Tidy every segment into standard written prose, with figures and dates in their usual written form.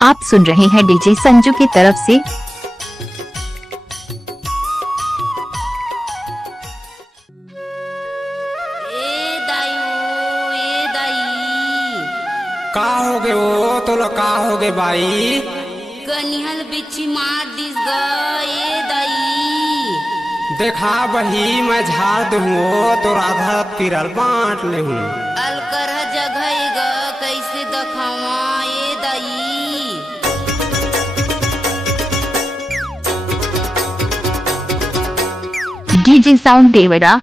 आप सुन रहे हैं डीजे संजू की तरफ से। ए दाई ओ ए दाई का हो गए वो तो का हो गए भाई। कनिहल बिच्छी मार दिस ग ए दाई। देखा बही मैं झाड़ दूँ तो राधा तिरल बांट ले हूँ। अलकर जगह ग कैसे दखावा ए दाई। DJ sound Deora.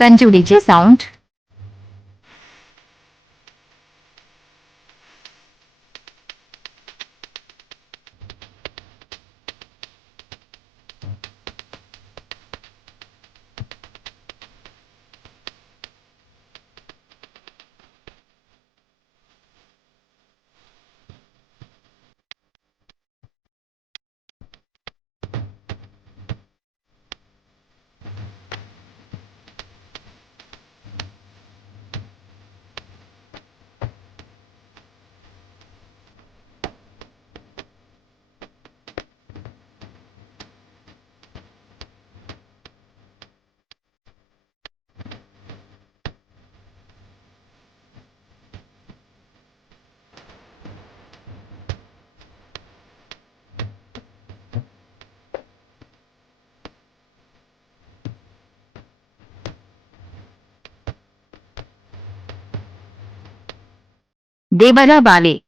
Sanju DJ sound. Deora वाले।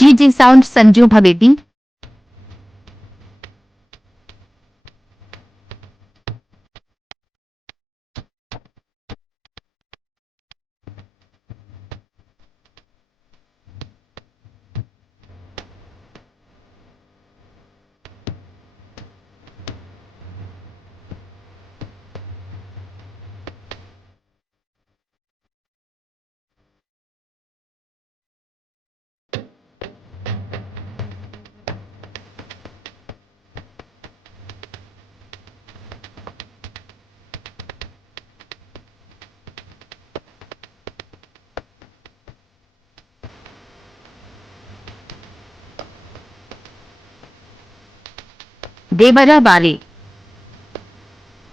डीजे साउंड संजू भवेदी। देवरा वाले।